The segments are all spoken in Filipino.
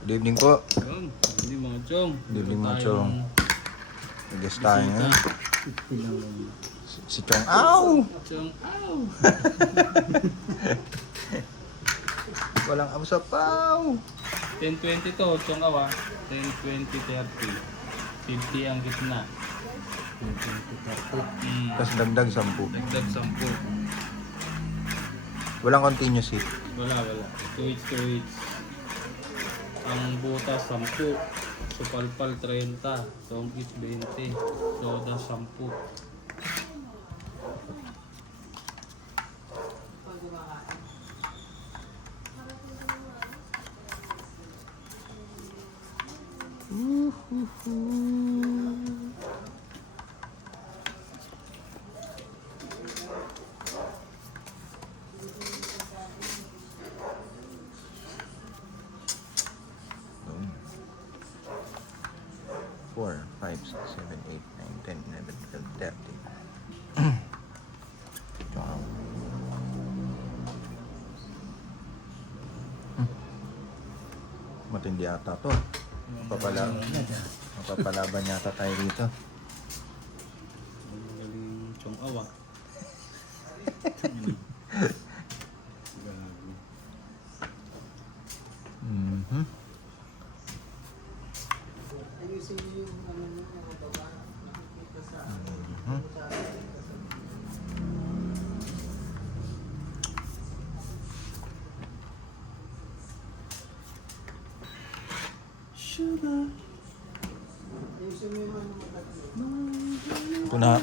Good evening po. Yun, hindi mga chong. Good evening mga chong. Nag-guest tayo ngayon. Si Chong. Ow! Chong, ow! Walang abusapaw. 10-20 to, chong awa. 10-20-30. 50 ang gitna. 10-20-30. Tapos dagdag 10. Dagdag 10. Walang continuous hit. Wala. 2 each, 2 each. Ang butas 10. Supalpal 30. Tongkit 20. Soda 10. Four, 5, 6, 7, 8, 9, 10, 11, 12, 13. Wow. Matindi ata to. Mapapalaban yata tayo dito. Ang galing chong awa. Gago. Mhm.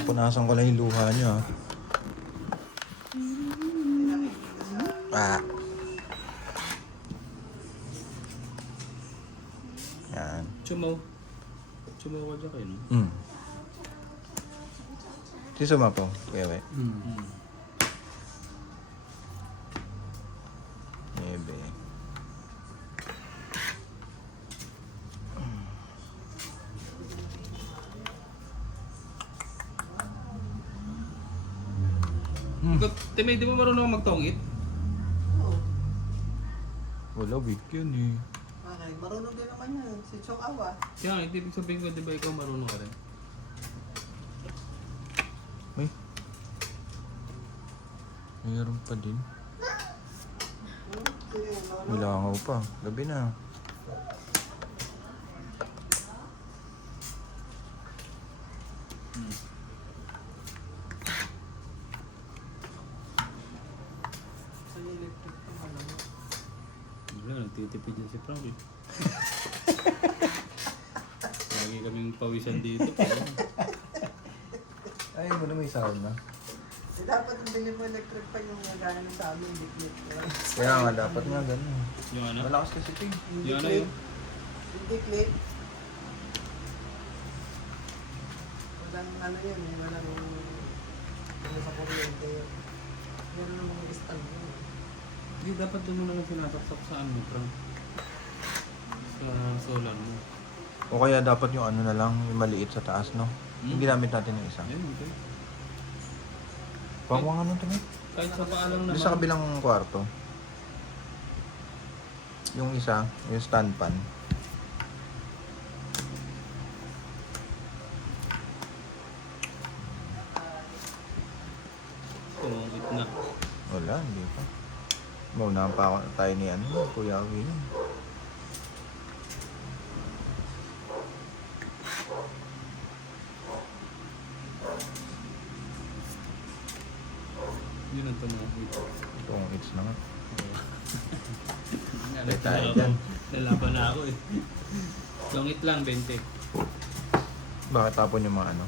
Punasan ko lang yung luha nyo, ha. Ah. Yan. Chumaw ka dyan kayo, no? Si Sumapo, Kewe. Ebe. Ikaw, Timay, di ba marunong magtongit? Wala, weak yun eh. Okay, marunong din naman yan. Si Chong Awa. Kaya, hindi ibig sabihin ko, di ba ikaw marunong ka rin? May. Mayroon pa din. Sige, Milangaw pa. Gabi na. sa electric pa ano. Wala, nagtitipid yan si Frank eh. Lagi kaming pawisan dito. Ay, mo na may sound na. Eh, dapat bili mo electric pa yung gaya ng sa amin, diklit. Kaya nga, dapat nga ganun. Yung ano? Malakas kasi ito eh. Yung ano yun? Yung diklit. Walang ano yun, walang ano sa kuryente. Meron namang stand yun. Hindi, dapat doon mo na lang sinasaksak sa ano, Frank. Sa solar mo. O kaya dapat yung ano na lang, yung maliit sa taas, no? Yung ginamit natin yung isa. Ayun, okay. Pakuha nga nun ito, no? Kahit sa paalang naman. Doon sa kabilang kwarto. Yung isa, yung stand pan. Tumungkit na. Wala, hindi pa. Maunahan pa ako tayo ni ano, Kuya Will. Yun ang tumungkit. Itong hits na nga. Nalat tayo na dyan. ako. Nalaban na ako eh. Longit lang, 20. Bakit tapon yung mga ano?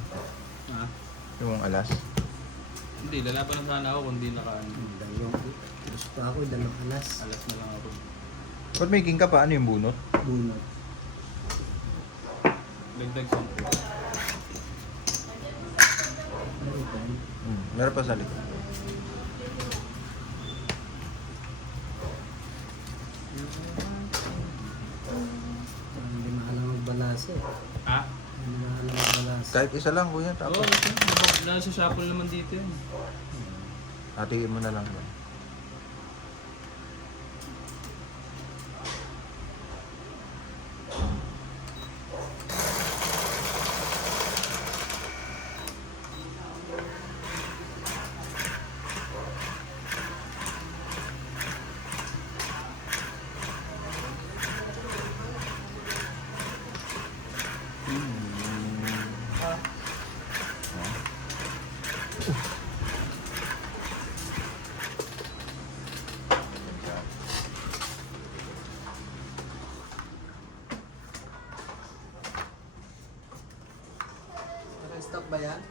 Ha? Yung alas? Hindi, lalaban na sana ako kung di naka-ano. Gusto ako, dalawang alas. Alas na lang ako. Ba't may king ka pa? Ano yung bunot? Bunot. Dagdag 10. Meron pa sa likod. Hindi maalam magbalas eh. Ha? Hindi maalam magbalas. Kahit isa lang, kuya. Oo, Tapos, nasa shuffle naman dito yun. hatiin mo na lang ba? ba yan?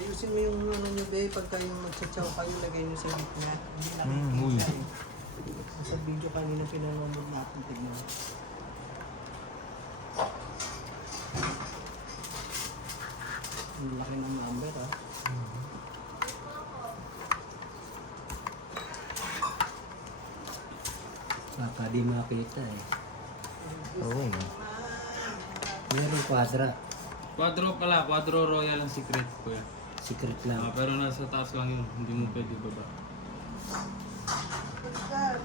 Ayusin mo yung ano nyo, be, pagka yung magtsatsaw kayo, lagay nyo sa gitna. Hindi uy. nakikita eh. Sa video kanina pinanonood natin, tignan mo. Ang laki ng number, ha? Baka di makita eh. Oo. Meron kwadra. Quadro royal ang secret ko yan. Secret lang. Pero nasa taas lang yun, hindi mo pwede baba.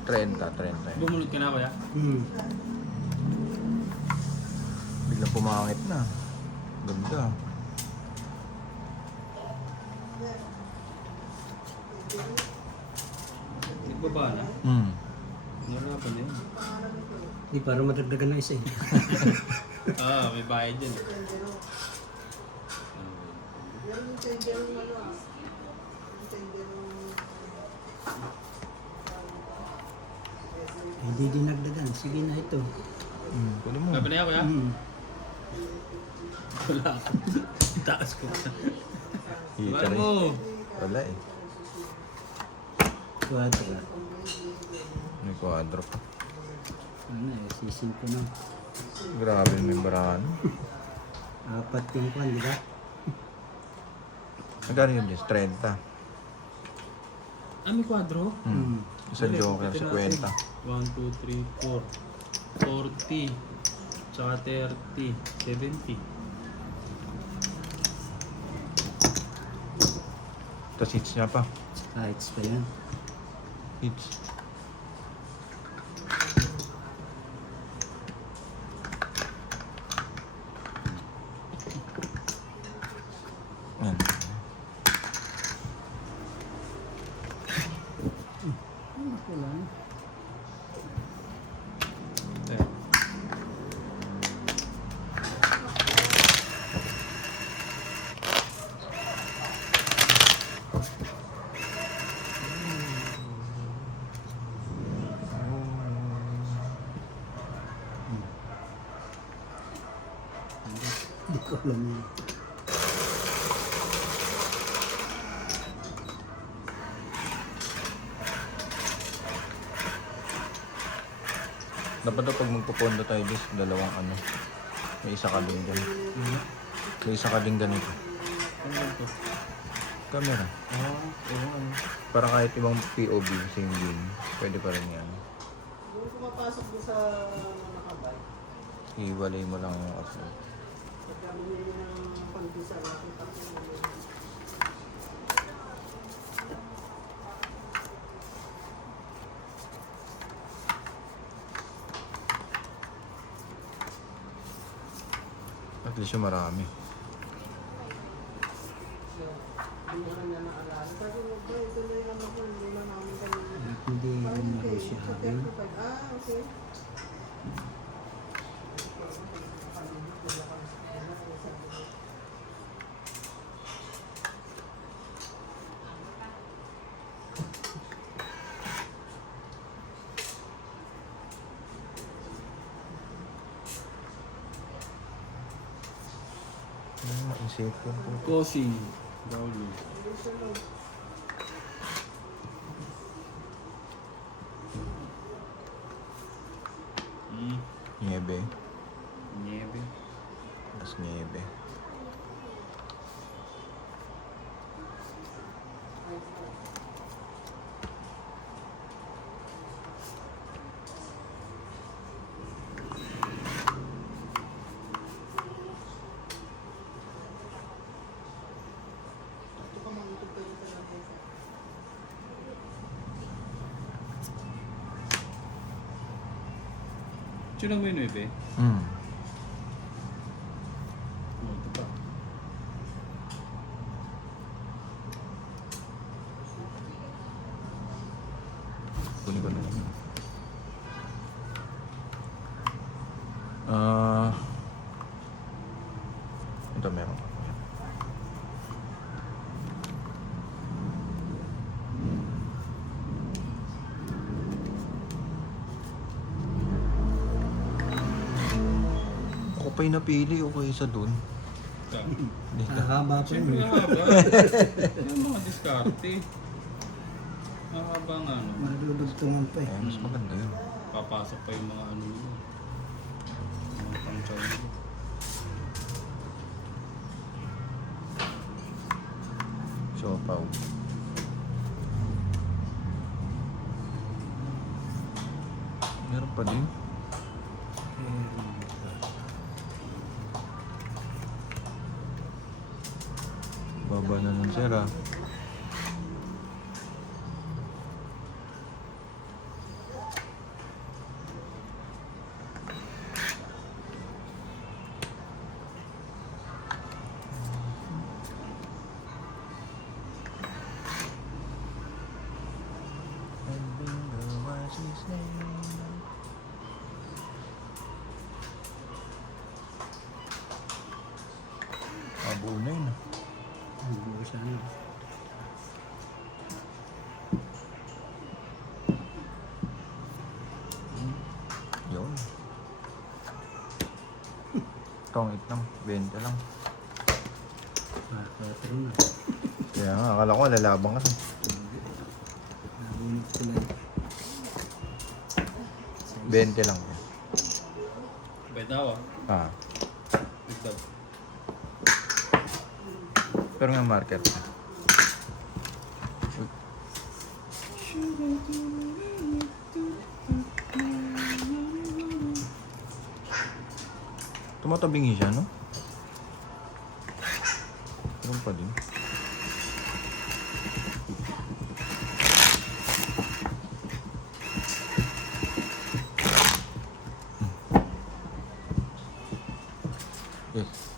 30. Bumunod ka na kuya? Biglang pumangit na. Ganda. Nagbaba na? Wala pa na yun. Di para madagdagan na isa eh. May bayad dyan. Yan yung changer ng ano, ah. Yung changer ng... Hindi dinagdagan. Sige na ito. Pwede mo. Sabi na yan kuya? Wala ako. Taas ko na. Hita Wala rin. mo. Wala eh. Kwadra. May quadro pa. Ano eh, sisin ko na. Grabe yung membrano. 4 yung kwan, di ba? Magkano yun, Jess? 30. May quadro? Isang joker, 50. 1, 2, 3, 4. 40. Tsaka 30. 70. Tapos hits niya pa. Heights pa yan. Hits. Yan. Ako lang. Hindi ko alam yun. Dapat daw pag magpupondo tayo, Jess, dalawang ano. May isa ka din dyan. May isa ka din ganito. Ano ba ito? Camera. Para kahit ibang POV, same din. Pwede pa rin yan. Yung pumapasok doon sa nakabay, Iwalay mo lang yung upload. pagka bumili ng pandisa, nakita ko yung At least yung marami. hindi ko na niya naalala. Sabi mo ba, ito na yung ano ko, hindi na namin kanina. Hindi Parang rin okay, ako siya. sa 35. Ah, okay. Maisip ko. Coffee. Gaulo. Niebe. Niebe. Mas niebe. Tsunang mo yun, Ebe? Hmm. Ito pa. Kunin ko na yun. Ito meron. pa yung napili o kaysa dun. Haba pa Siyempre yun. mahaba. Yung mga diskarte. Mahaba nga ano. Madudugtungan pa eh. Eh, mas maganda yun. Papasok pa yung mga ano nyo. Mga pangsaw nyo. Siopaw. Meron pa din. Baba na ng sir ah. Mabuo na yun ah. Buo sana. Yun. Tongit lang, 20 lang. Pero na. Kaya nga, akala ko lalabang ka. Nabunod ko lang. 20 lang yan. Betaw ah. Ah, Betaw. pero nga market. Tumatabingi siya, no? Meron pa din. Yes.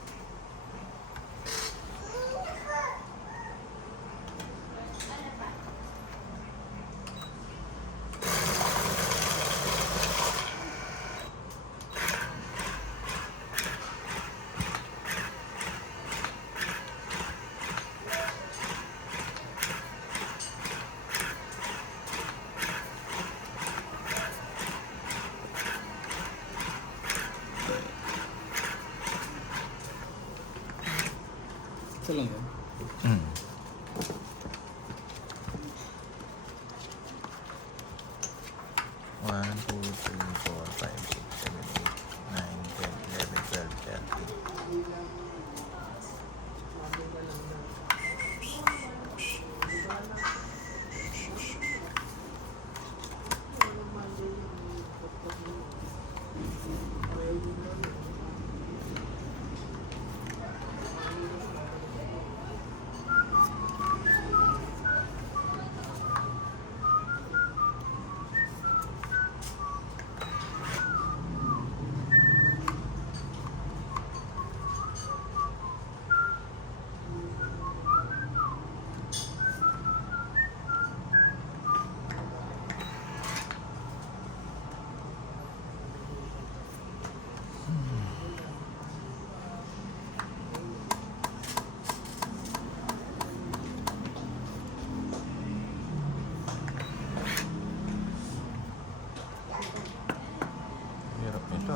Isa lang yan. Mm. One, two, three, four, five, six, seven, eight, 9, 10, 11, 12, 13. Hirap nito.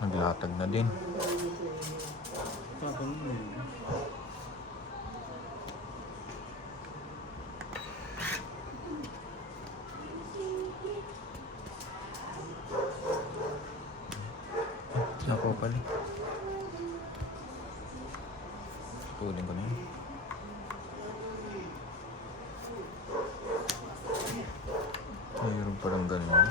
Naglatag na din. Tapos mo yun. Nako pala. Tulin ko na yun. Mayroon palang ganun.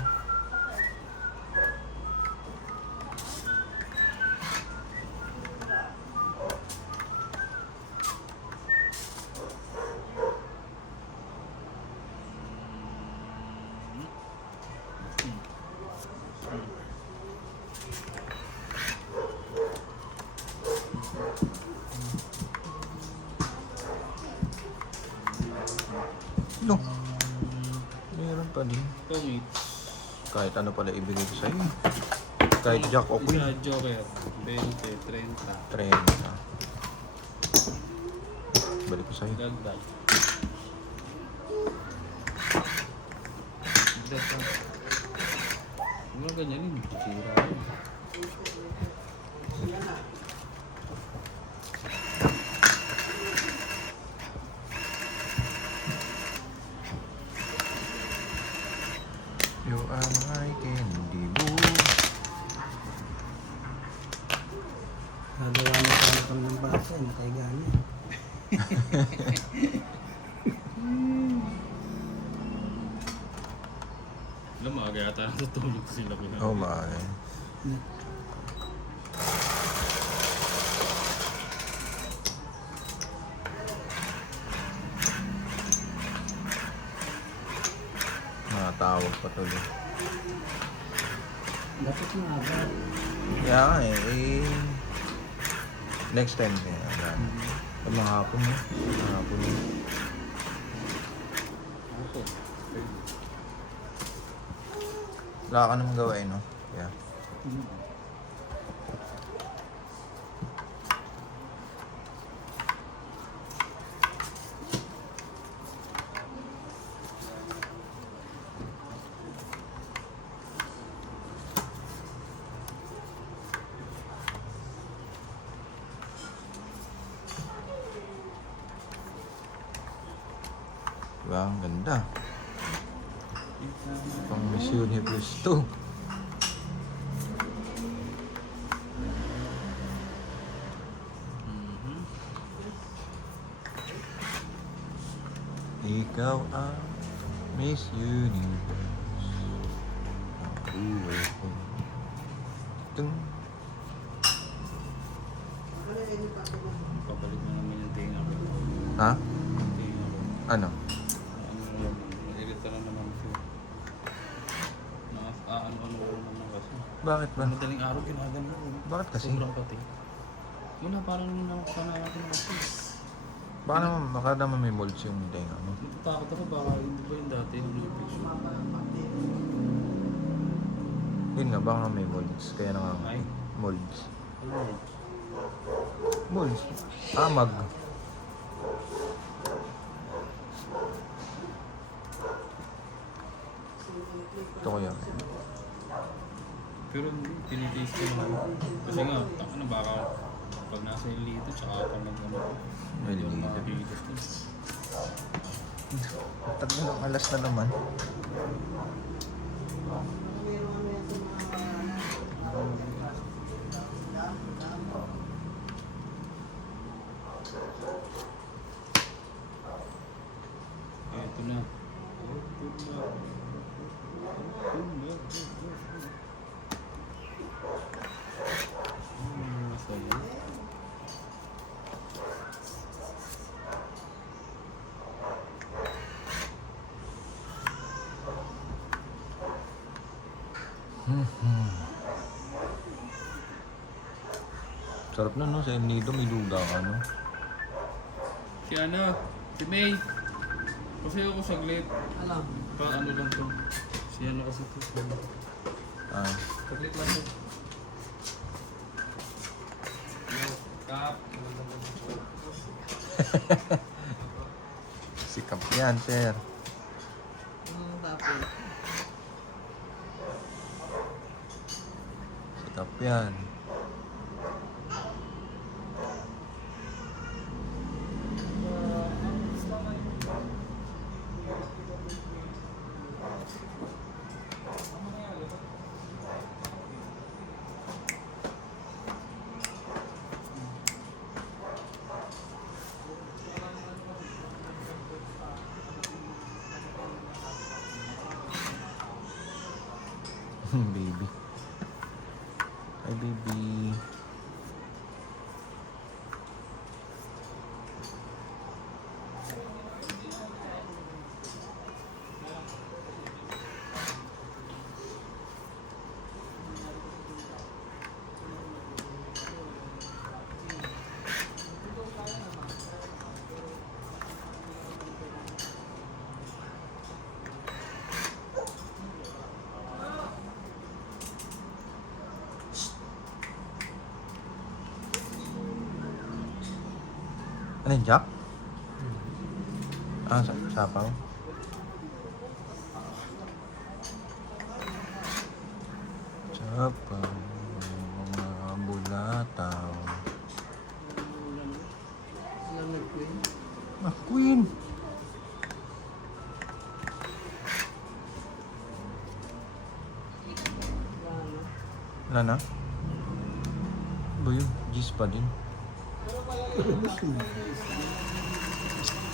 ka din. 2 weeks. Kahit ano pala ibigay ko sa'yo. Kahit Jack o Queen. Isa Joker, 20, 30. 30. Balik ko sa'yo. Dagdag. Dagdag. Mga ganyan yun. Sira yun. You are my candy boo. Nagawa mo tayo kami ng bata, nakahiga niya. Alam mo, aga yata natutulog sila. Oh, maaga. Nakatawag pa tuloy. Dapat nga ba? Kaya nga next time kaya. Pag mga hapon mo. Mga hapon mo. Ako. Wala ka namang gawain, no? Yeah. Diba? Ang ganda. Pang Miss Universe 2. Ikaw ang Miss Universe. Ang buhay ko. Tung. Pabalik na naman yung tinga ko. Ha? Yung tinga ko. Ano? Ano naman, irita na naman siya. Ano naman kasi. Bakit ba? Madaling araw, ginagano ko. Bakit kasi? Sobrang pati. Wala, parang nakasanayan ko na kasi. Baka naman may molds yung tenga mo. Natatakot ako, baka hindi ba yung dati yung infection. Yun nga, baka may molds. Kaya na nga Ay. molds. Ano? Molds? Amag. Ito ko yan. Pero hindi, tinitiis ko naman. Kasi nga, ano baka pag nasa ilito, tsaka pag nag-ano, May yung lido. mga bilis ko. Tatlong alas na naman. Ito na. Masaya. Sarap na, no? Sa El Nido may lugaw, ano? Si ano? Si May. Kasi ako saglit. Alam. Pa ano lang to. Si ano kasi to. Ah, Saglit lang to. Yo, kap. sikap yan, sir. Tapos. Sikap yan. Baby. Hi, baby. Ano yung jack? Ah, sapaw. Sapaw, mga bulataw. Ilang nag-queen. Ah, queen! Wala na? Ba yun? Gis pa din.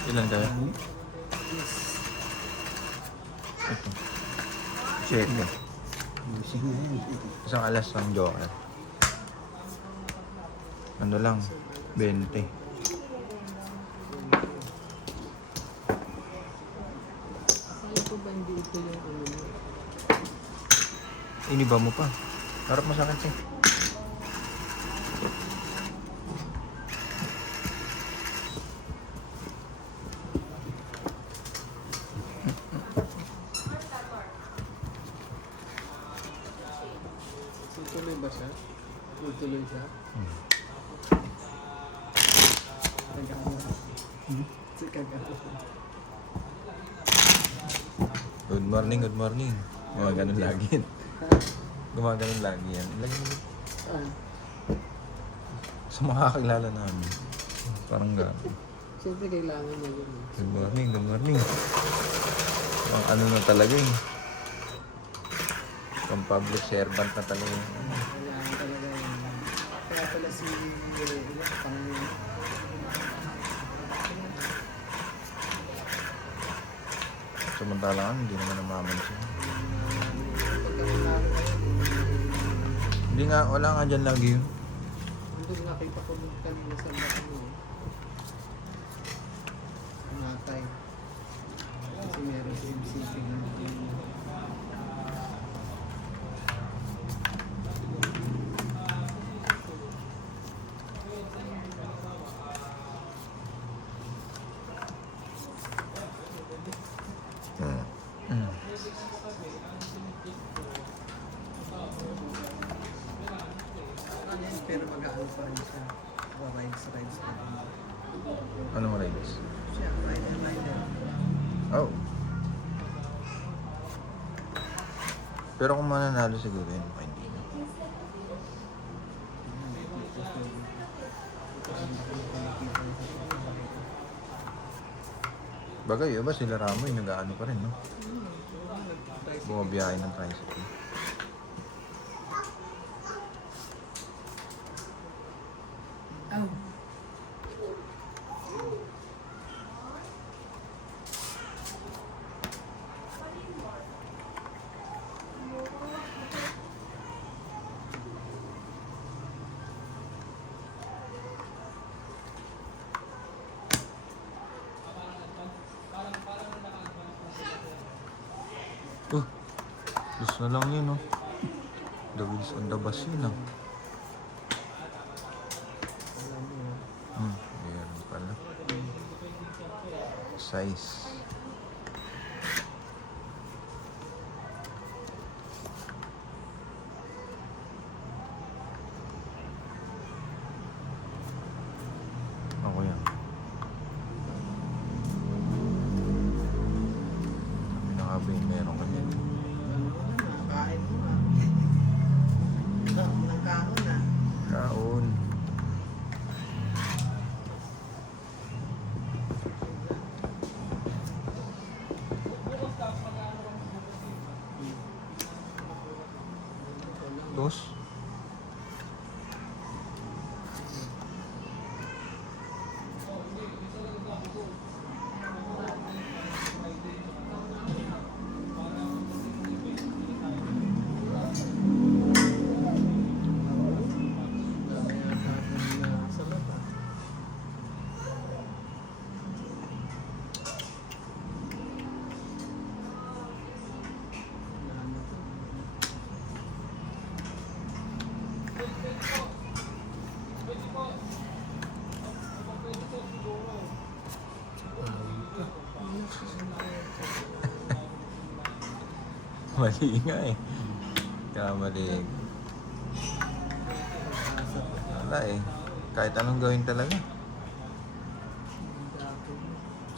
Ilan kaya? Ito. 7. Busing na yun. Isang alas ng joker. Ano lang? 20. Akala ko ba hindi ito yung ano mo? Iniba mo pa. Harap masakit eh. Tuloy ba siya? Tuloy siya? Nag-ano? Si kagano. Good morning, good morning. Gumaganon lagi. Gumaganon lagi yan. Lagi mo Ah, sa makakilala namin. Parang gano'n. siyempre kailangan mo yun. Good morning, good morning. Ang ano na talaga eh. Pang public servant na talaga yung ano. Kailangan talaga yun. Kaya pala si pang Samantalaan, hindi naman namaman siya. pagkakalaro na yun. Hindi nga, wala nga dyan lagi yun. Nandun nakita ko nung kanina sa bato mo. Natay. Kasi meron si MCP na ano yun, pero mag-aano pa rin siya. Rides pa rin. Ano mo rides? Siya, rider. Oh. Pero kung mananalo siguro yun, baka hindi na. Bagay, ba sila Ramoy, nag-ano pa rin, no? Bumabiyahe ng tricycle. Oh. Gusto na lang yun, no? The wheels on the bus yun, no? Meron pala. Size. Ako yan. Sabi na nga ba yun, meron ka yan. Kain mo na. Nagkaon na. Kaon. Dos. Sa laba. Mali nga eh. Kamali. Wala eh. Kahit anong gawin talaga.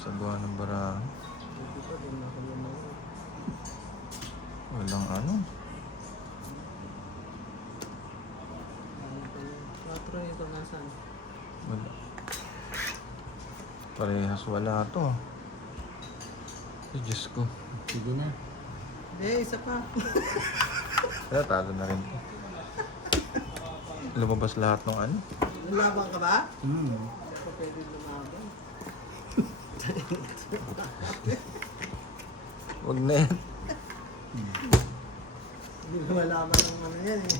Sa buwan ng bara. Hindi pa din ako naman. Walang ano. Patro ito nasan? Wala. Parehas wala to. Ay, Diyos ko. Sige na. Hindi, isa pa. Wala, talo na rin to. Lumabas lahat ng ano. Laban ka ba? Hmm. Hindi pa pwede lumaban. Huwag na yan. Hindi ko malaman ng ano yan eh.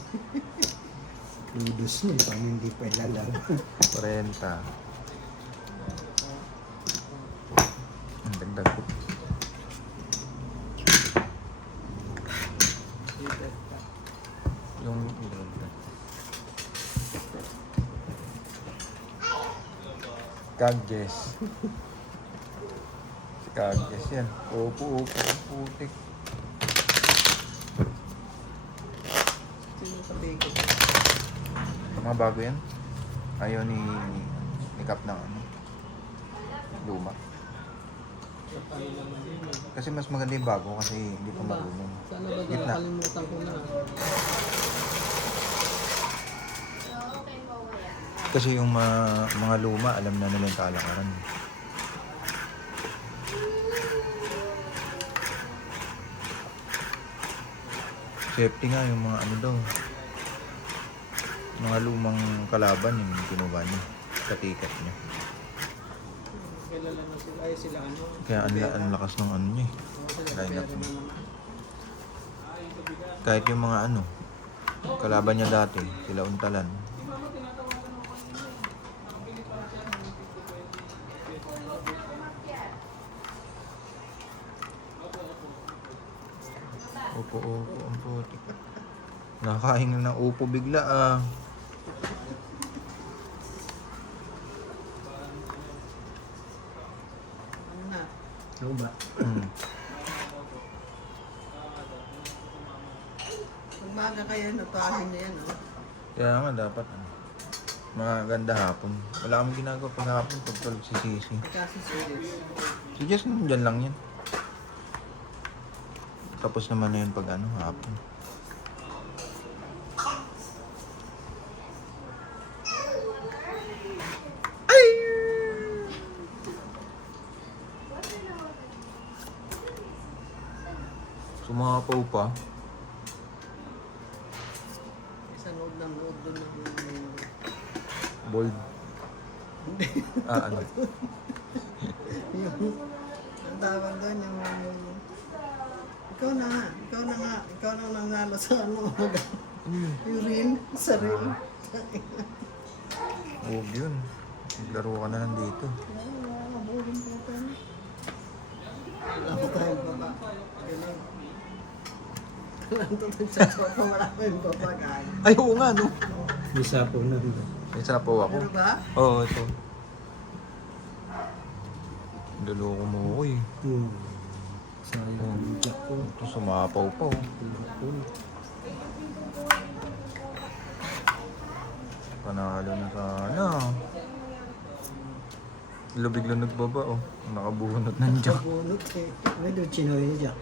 Ludos nun, pang hindi pa ilalaban. 40. Ang dagdag ko. Yung Kagges. Si Kagges yan. Upo, putik. Sino patigil? Mga bago yan. Ayaw ni Kap ng ano. Luma. Kasi mas maganda yung bago kasi hindi pa marunong. Sana ba Gitna. nakalimutan ko na? Kasi yung mga luma, alam na nila yung kalakaran. Safety nga yung mga ano daw. Mga lumang kalaban yung kinuha niya. Sa ticket niya. Kilala na sila. Ay sila ano? Kaya ang lakas ng ano niya. Oo, sila Lineup pera niya. naman. Kahit yung mga ano, kalaban niya dati, sila Untalan. Upo, ang putik. Nakakain na ng upo bigla ah. Ano na? Luba. Magmaga kayo, natahin niya yan. Oh. Kaya nga dapat ano, maganda hapon. Wala kami ginagawa pag hapon pag tulog si Sisi. Kasi serious. Si Jess nandyan lang yan. Tapos naman na yun pag ano, hapon. Sumapaw pa. Isa nood ng nood doon ng... Bold. Ano? yung... Ang tawag doon yung... ikaw na nga. Ikaw na nanalo sa ano. Yung reel. Sa reel. Huwag yun. Maglaro ka na nandito. Nakakabuhin po ito. Wala ko tayong baba. Ganun. Nandun sa sofa, marami yung babagaan. Ay, oo nga, no? Isa po na rin. Isa po ako. Ano ba? Oo, ito. Daloko mo ako eh. Hmm. Sayang. Jack po. Ito sumapaw pa oh. Panalo na sana. Bigla nagbaba oh. Nakabunot ng jack. Bunot eh. May doon chinoy ni Jack.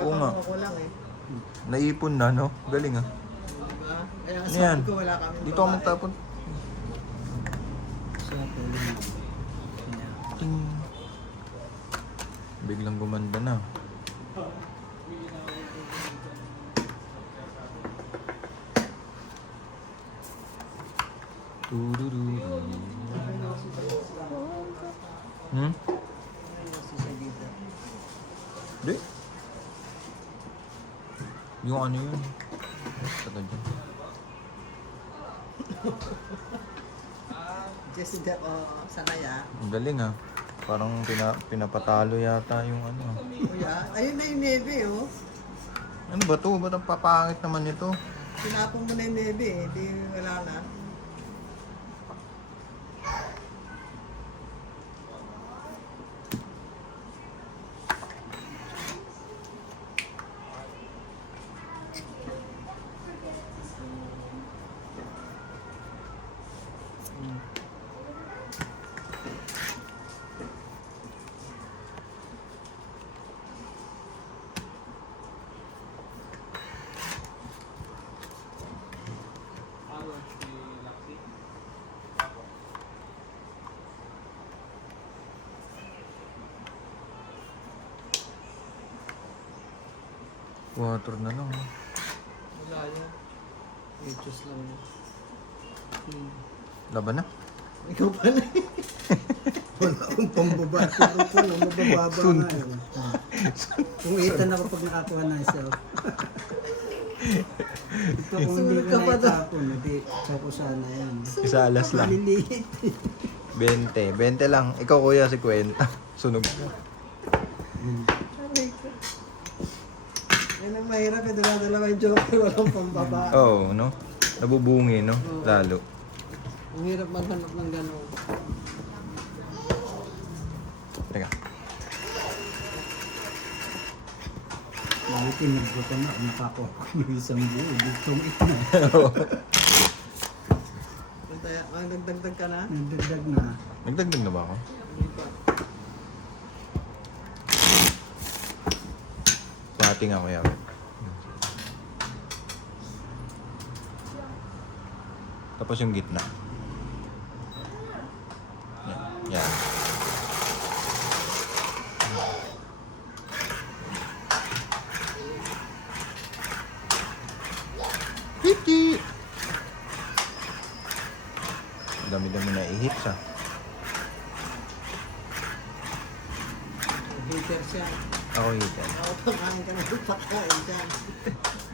Oo nga. Kakakawa ko lang eh. Naipon na no? Galing ah. Diba? Kaya Ano sabi yan? ko wala kami Dito ako magtapon. Isa po na. Ting. Biglang gumanda na. Tururu. Hmm? Di? Yung ano yun? Taga dyan. Jesse Depp o Sakaya. Ang galing ah. Parang pinapatalo yata yung ano. Kuya, ayun na yung nebe oh. Ano ba to? Ba't ang papangit naman ito? Tinapong mo na yung nebe eh. Di wala na. Water na lang. ah. Wala yan. I-choose lang yun. Laban na. Ikaw pala eh. Wala akong pambaba. Pero ko lang, mabababa nga yun. Kung itan ako pag nakakuha na isa. Ito kung hindi Sulit ka ko pa daw. naitapon, hindi. Sa ko sana yan. Isalas lang. Maliliit. 20. 20 lang. Ikaw kuya, 50. Sunog ka. Yan ang mahirap eh. Dala-dala yung joker. Walang pambaba. Oo, no? Nabubungi, no? Lalo. Ang hirap maghanap ng gano'n. Teka. Bakit nagbuto na, nakakuha ko ng isang buo. Dito ito na. Magdagdag ka na? Nagdagdag na. Nagdagdag na ba ako? Hindi pa. Pati nga kuya. Tapos yung gitna. Yan. Yan. Hiti! Dami-dami na i-hits ah. Hater siya. Ako hitan. Ako pakain ka na pakain dyan.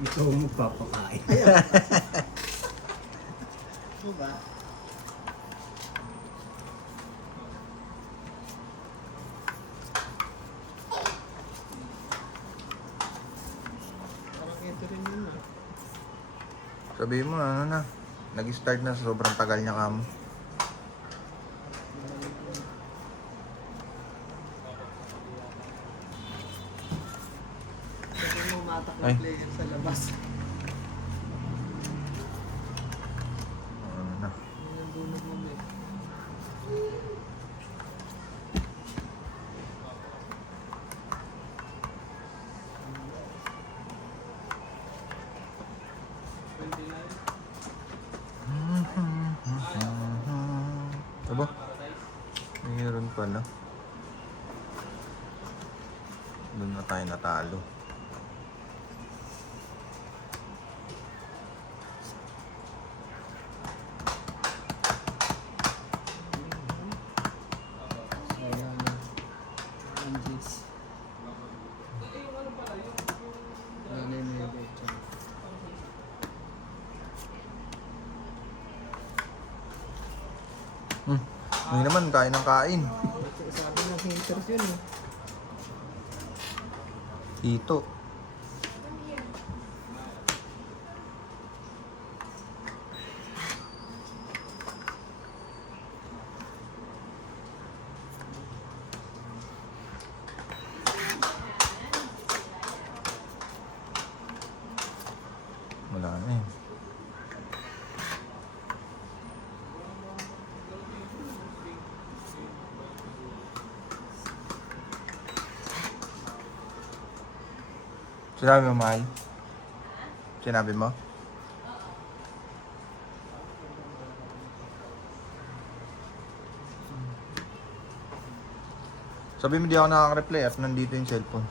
Ikaw ang magpapakain. Diba? Parang ito rin yun ah. Sabihin mo ano na. Nag-start na sa sobrang tagal niya kamo. Kasi matak Ay. ng player sa labas. Ano na. Yun ang dunog mo eh. Aba? Mayroon pala. Doon na tayo natalo. Sayang na. Ang jeez. Nanay may becho. Ngayon naman, kain ng kain. Sabi ng haters yun eh. Ito. Wala na eh. Sinabi mo, Mahal? Sinabi mo? Sabi mo di ako nakaka-reply at nandito yung cellphone.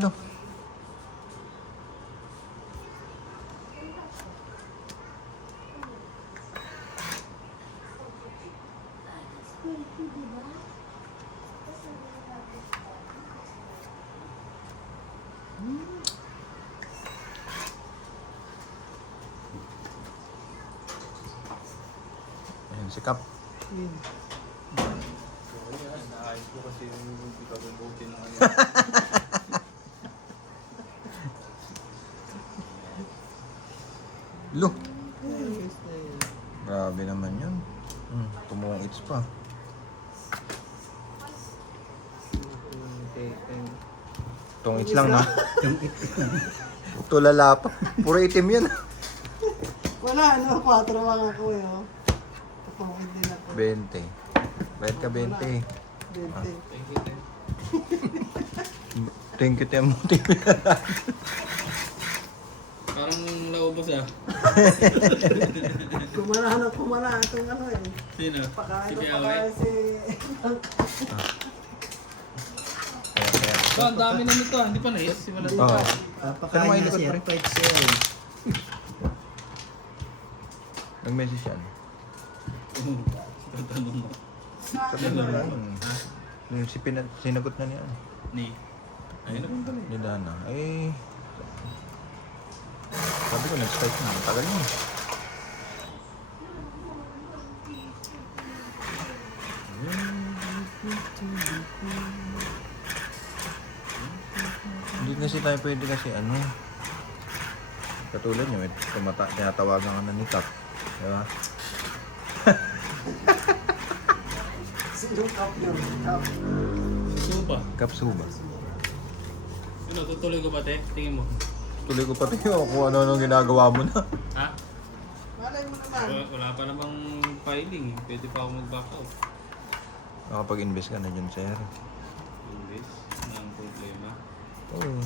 No. Ayan si Kap. Nakain ko kasi yung pikabubuti ng ano. Lo. Ayos na yun. Grabe naman yun. Tumungits pa. Tungits lang ha. Tulala pa. Puro itim yan. Wala, ano, 4 lang ako eh, oh. Kapangit din ako. 20. Bayad ka 20. 20. Thank you, Timothy. Parang naubos ah. Kumala itong ano eh. Sino? Pakain Si ko, Piawe? pakain si... Ba, ang dami na nito. Hindi pa na-hit. Si Malat. Oo. Papakain Ano na likod, siya. pre? Fight siya. Nag-message yan. Tatanong mo. Sabi mo lang. Yung sinagot na niya. Ni. Ayun naman pala eh. Ni Dana. Eh... Sabi ko, nag-start na. Tagal mo. Hindi kasi tayo pwede kasi ano. Katulad nyo, tinatawagan ka na ni Tap. Diba? Sino cup yun? Cup. Suba. Kapsuba. Ano, tutuloy ko ba te? Tingin mo. Tuloy ko pati kung ano-ano ginagawa mo na. Ha? Malay mo naman. Wala pa namang filing. Pwede pa ako mag-back out. Makapag-invest ka na dyan, sir. English. Nang problema. Oo,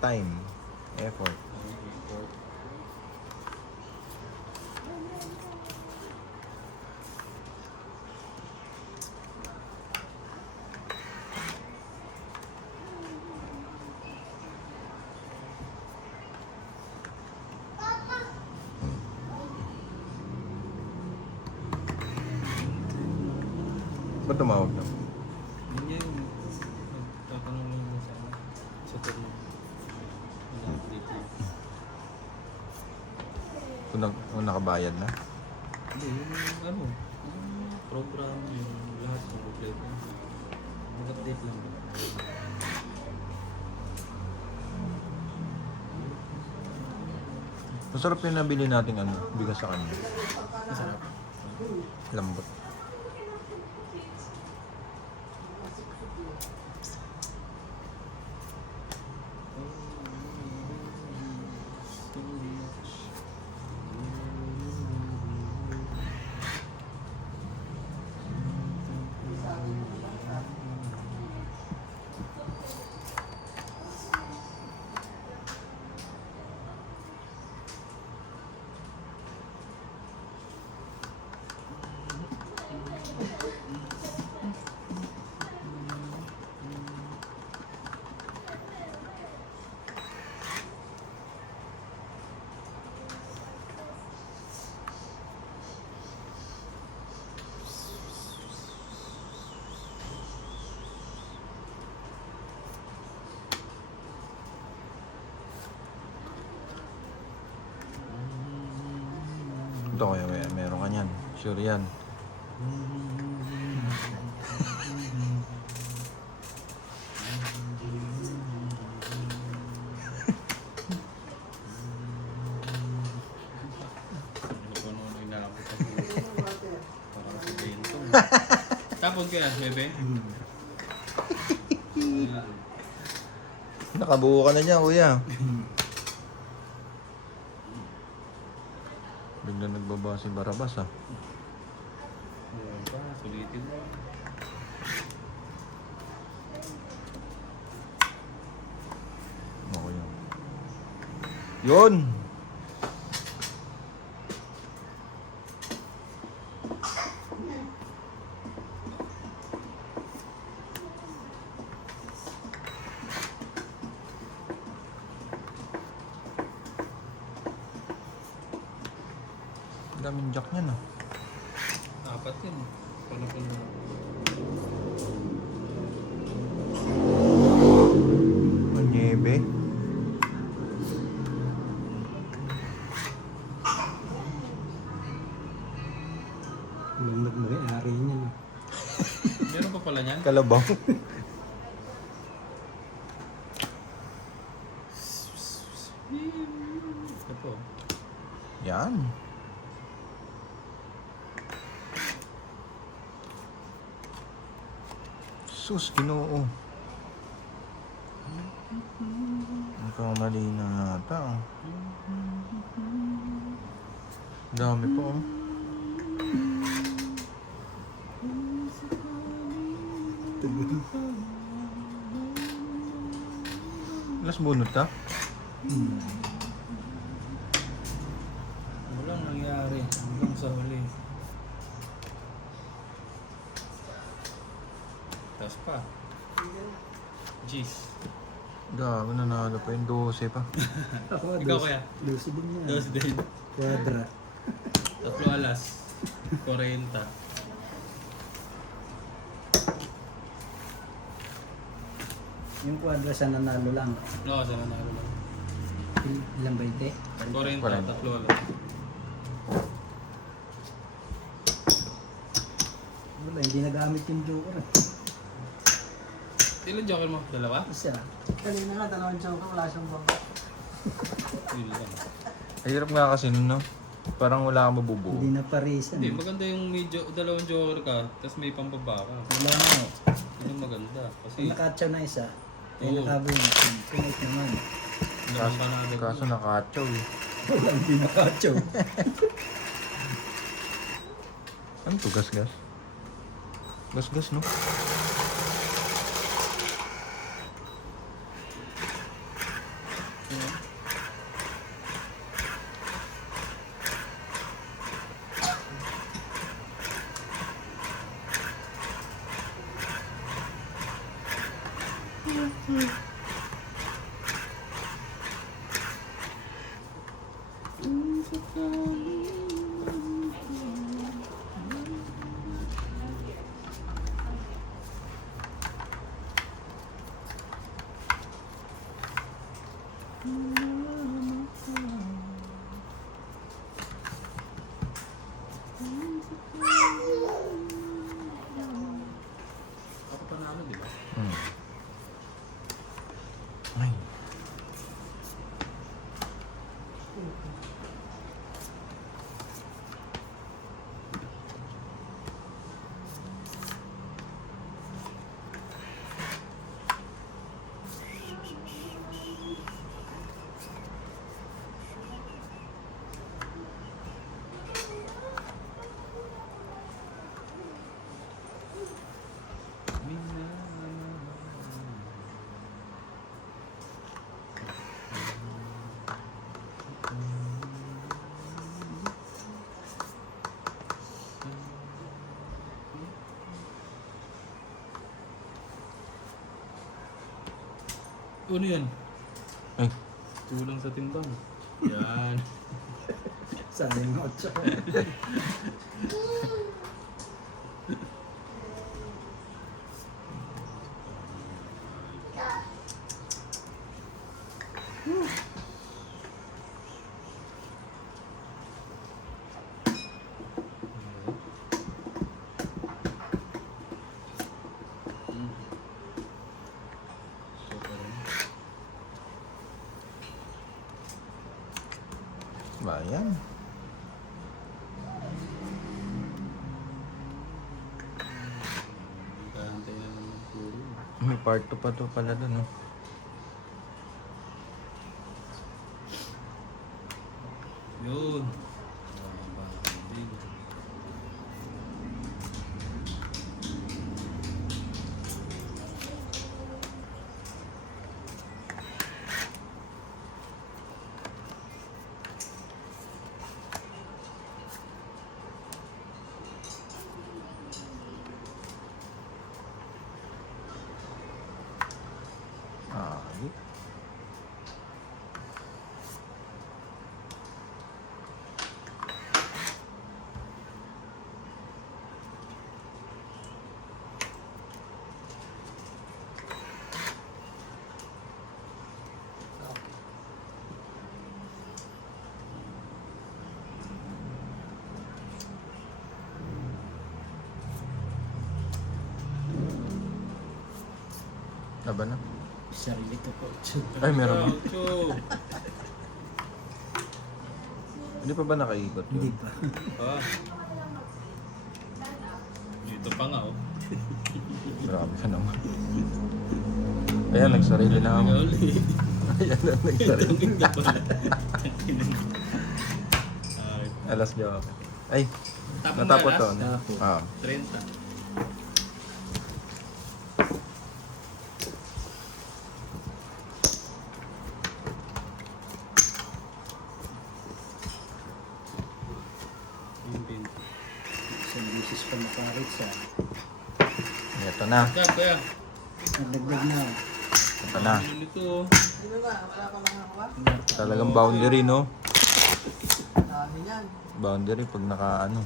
time, effort. Report. Ba't tumawag na? Yun yan. Tatanong lang mo sa sa turno. Wala, Kung nakabayad na? hindi, yung ano, yung program, yung lahat ng kompleto. Mag-update lang. Masarap yung nabili nating ano, bigas sa kanya. Masarap. Lambot. Ito kaya meron ka niyan. Sure yan. Tapos kaya, bebe? Nakabuo ka na niya, kuya. Bigla nagbaba si Barabas, ah. Meron pa, sulitin mo. Ako yan. Yun! Daming jack niyan, ah. Apat yun. Pano-pano. Ang niebe. Yung mag-ari niya. Meron pa pala niyan? Kalabaw. Ito. Yan. Sus, Ginoo. Ito mali na ata. Oh. Dami po. Oh. Last bunot ta? Walang nangyari hanggang sa huli. Tapos pa. Jeez. Gago, nanalo pa yung 12 pa. Ako, Ikaw kaya? 12 din yan. Dos din. Quadra. 3 alas. 40. Yung quadra sa nanalo lang. No, sa nanalo lang. Ilang 20? 40, 40. 3 alas. Wala, hindi nagamit yung joker. Ilan joker mo? Dalawa? Isa. Kanina nga, 2 joker, wala siyang bangka. Yun lang. Hirap nga kasi nun, no? Parang wala kang mabubuo. Hindi na parisan. Hindi, maganda yung may 2 joker ka, tapos may pambaba ka. Wala na eh. Yun yung maganda. Pag Kasi nakatsaw na isa, ay Oo. nakabunod. Pinait naman. naman ka na agad. Kaso nakatsaw eh. Wala, hindi nakatsaw. Ano to? Gas-gas? Gas-gas, no? Ako panalo, di ba? Hmm. Ay. Ano yan? Ay. Kulang sa timbang. Yan. Sayang nga siya. Bayan. Kahantay na naman puro. May part 2 pa to pala dun, no? Yun. Ay. Laban na. Sarili ko po. Ay, meron ba? Ocho. Hindi pa ba nakaikot Hindi yun? pa. Ah. Dito pa nga, oh. Grabe ka naman. Ayan, nagsarili na ako. Uli. Ayan, nagsarili. Tungin ka pala. Alas joke. Ay, Tapos natapos na, to. last. No? Ah. 30. Yung 20. Isang bisis pa makarit sa Ito na. Kaya, kaya. nagdagdag na. Ito na. Ano nito? Sino ba? Wala pa lang ako ba? Talagang boundary, no? Dami yan. Boundary pag naka ano.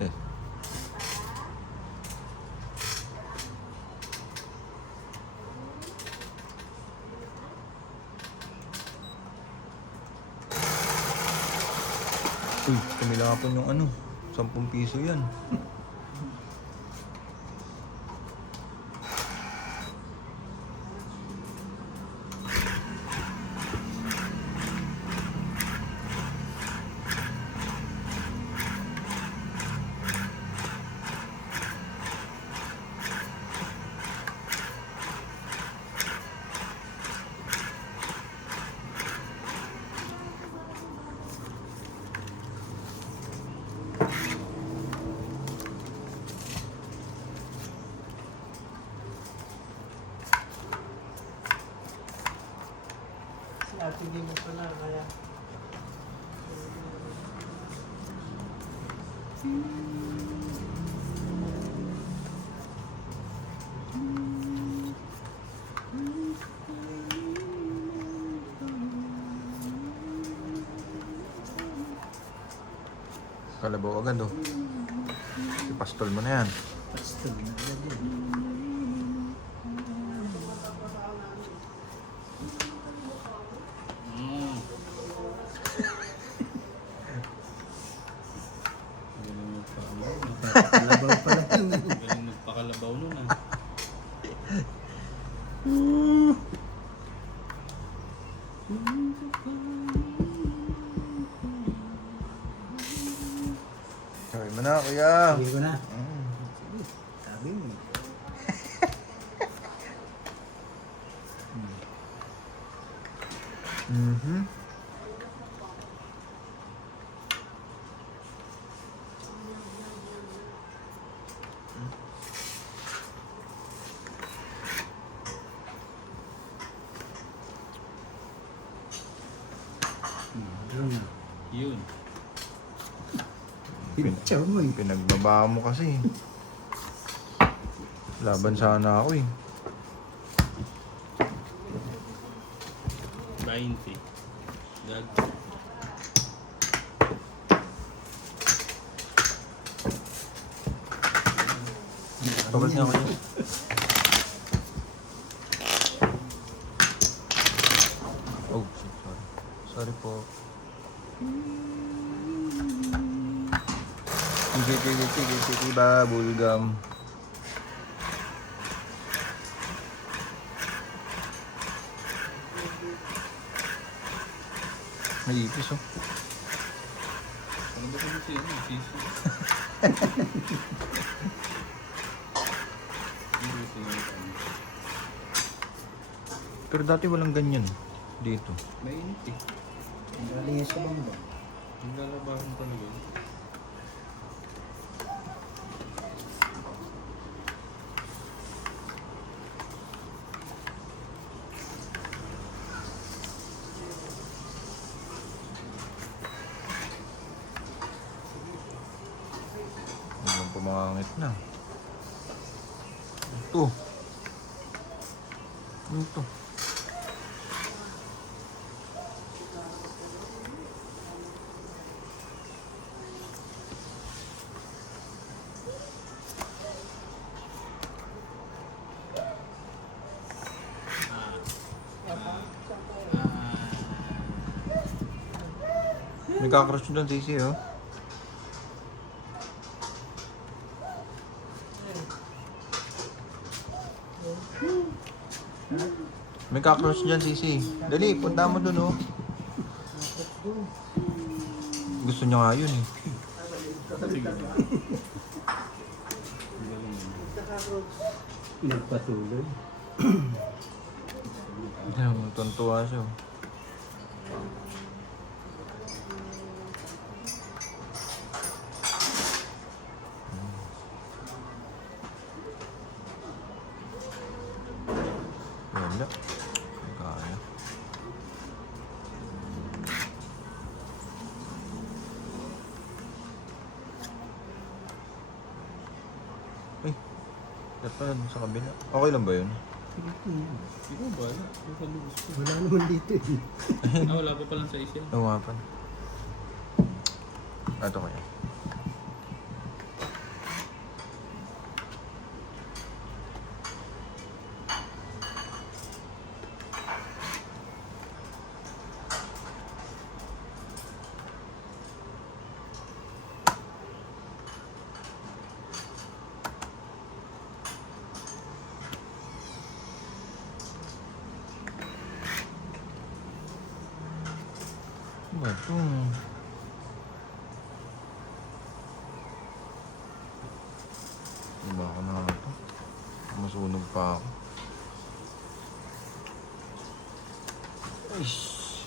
Eh. Uy, kumilapon yung ano. 10 piso yan. Si Ate Gino pala, kaya. Kalabaw agad oh. Ipastol mo na yan. Pastol na agad yun. Mm. Galing magpakalabaw. Kalabaw pala yun. Galing magpakalabaw nun ah. Sabi mo na, kuya. Sabi ko na. Mm. Sige, sabi mo. Mhm. Drone. Yun. Pinchaw mo eh. Pinagbaba mo kasi. Laban sana ako eh. 20. Gag. Pagod na ako yun. Oh, shit, sorry. Sorry po. Sige, bubblegum. May ipis oh. Ano ba kung siya? Sisi. Pero dati walang ganyan dito. Mainit eh. Ang galing yan sa bamba. Ang lalabahan talaga yun. Hanggang pumangit na. Ito. Ano ito? May cockroach doon, Sisi, oh. May cockroach dyan, Sisi. Dali, punta mo doon, oh. Gusto niya nga yun, eh. Sige. Hindi Nagpatuloy. Tuntua siya. Wala. Kaya. Ay, dapat sa kabila. Okay lang ba yun? Ikaw ba? Ikaw sa lubos ko. Wala naman dito eh. Wala pa palang size yan. Nawapan. Ito kaya. Ano ba ito? Diba ako na ito? Masunog pa ako. Aish.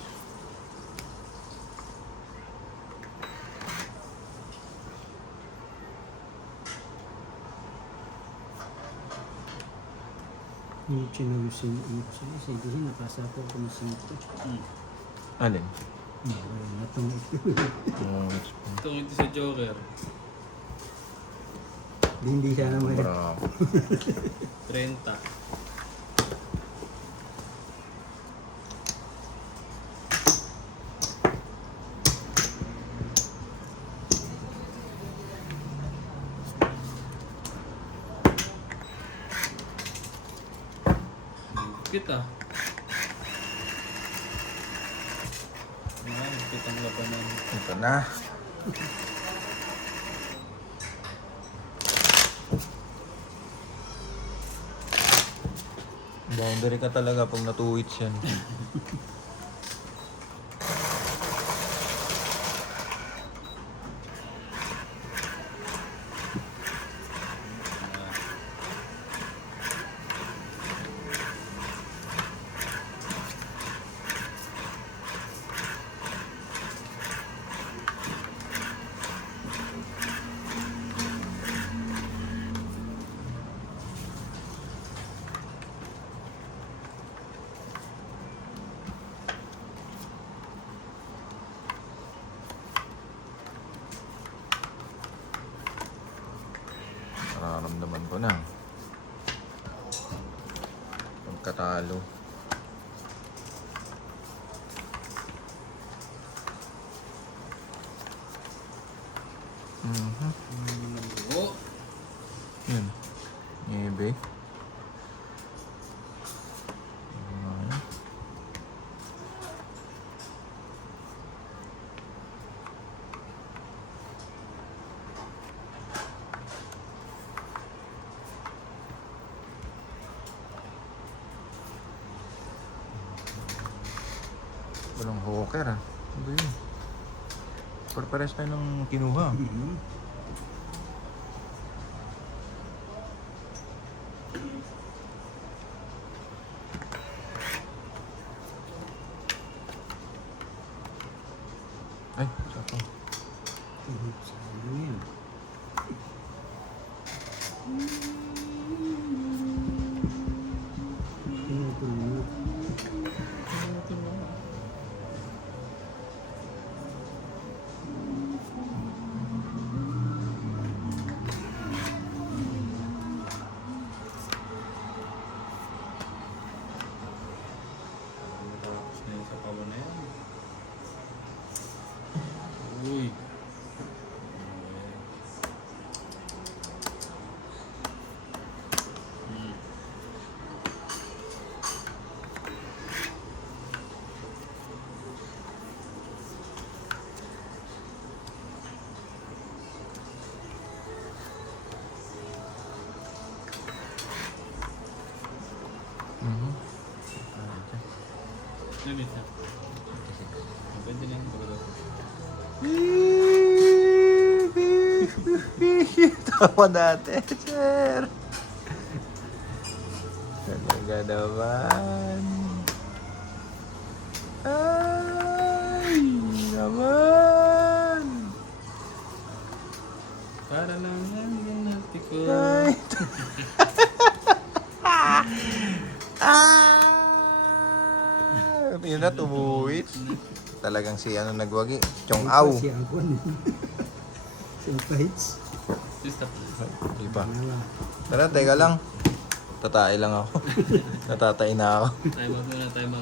Yung chinawusin yung sige, nakasapo ko na singko. Alin? Natong ito. Itong ito sa Joker. Hindi siya naman. Bravo. 30. Kita. Kitang labanan. Ito na. Boundary ka talaga pag natuwits yan. Nararamdaman ko na. Pagkatalo. Oh! Yun. Niebe. Walang hawker ah. Ano ba yun? Parpares tayo ng kinuha. Ay, sako. Ano yan? Tinutulog. Tapos na yung sapaw na yan. Uy! Limit na. Pwede na yung pagkagawa. Tawa natin, sir. Talaga naman. Ay, naman. Para lang yan natin ko. Ay. Yun na, tumuwit. Talagang si ano nagwagi. Chong Au. Si Agon. Si Pahits. Stop. Di ba? Tara, teka lang. Tatay lang ako. Natatay na ako. Time out muna, time out.